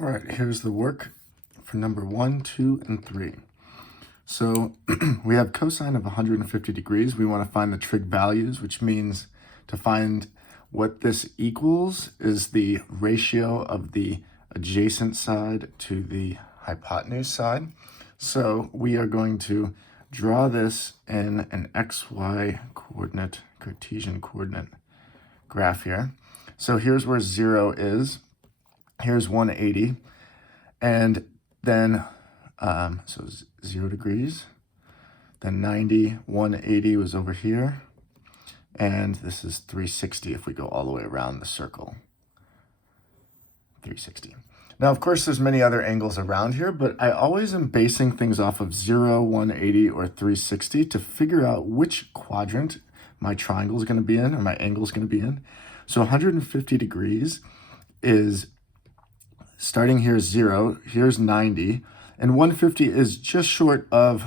All right, here's the work for number 1, 2, and 3. So we have cosine of 150 degrees. We want to find the trig values, which means to find what this equals is the ratio of the adjacent side to the hypotenuse side. So we are going to draw this in an XY coordinate, Cartesian coordinate graph here. So here's where 0 is. Here's 180, and then, so 0 degrees, then 90, 180 was over here, and this is 360 if we go all the way around the circle, 360. Now, of course, there's many other angles around here, but I always am basing things off of 0, 180, or 360 to figure out which quadrant my triangle is going to be in, or my angle is going to be in. So 150 degrees is starting here is 0, here's 90, and 150 is just short of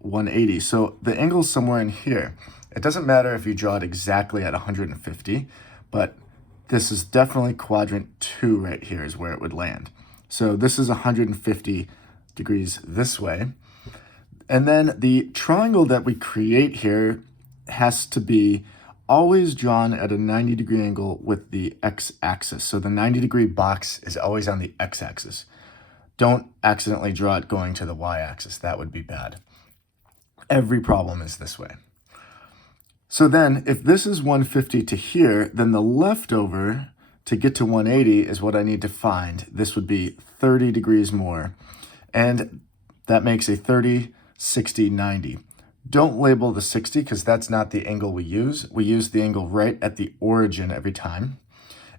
180. So the angle is somewhere in here. It doesn't matter if you draw it exactly at 150, but this is definitely quadrant 2 right here is where it would land. So this is 150 degrees this way. And then the triangle that we create here has to be always drawn at a 90-degree angle with the x-axis. So the 90-degree box is always on the x-axis. Don't accidentally draw it going to the y-axis. That would be bad. Every problem is this way. So then if this is 150 to here, then the leftover to get to 180 is what I need to find. This would be 30 degrees more. And that makes a 30, 60, 90. Don't label the 60 because that's not the angle we use. We use the angle right at the origin every time.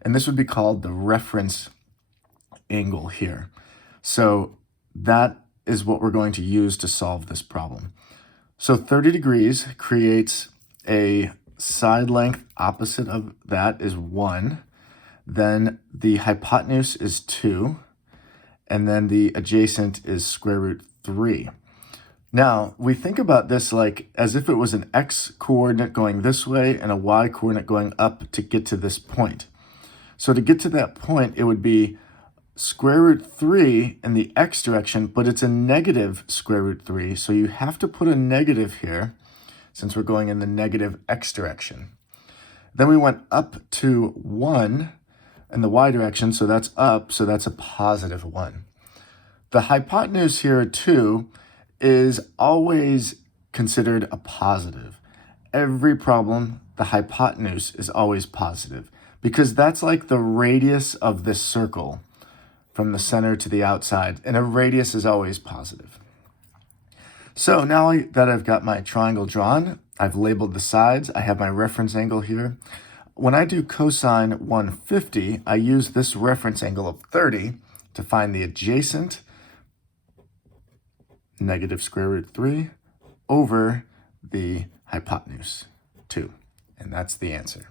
And this would be called the reference angle here. So that is what we're going to use to solve this problem. So 30 degrees creates a side length opposite of that is 1. Then the hypotenuse is 2. And then the adjacent is square root 3. Now, we think about this like as if it was an x coordinate going this way and a y coordinate going up to get to this point. So to get to that point, it would be square root 3 in the x direction, but it's a negative square root 3. So you have to put a negative here since we're going in the negative x direction. Then we went up to 1 in the y direction, so that's up, so that's a positive 1. The hypotenuse here, 2, is always considered a positive. Every problem, the hypotenuse is always positive because that's like the radius of this circle from the center to the outside, and a radius is always positive. So now that I've got my triangle drawn, I've labeled the sides, I have my reference angle here. When I do cosine 150, I use this reference angle of 30 to find the adjacent negative square root 3 over the hypotenuse 2. And that's the answer.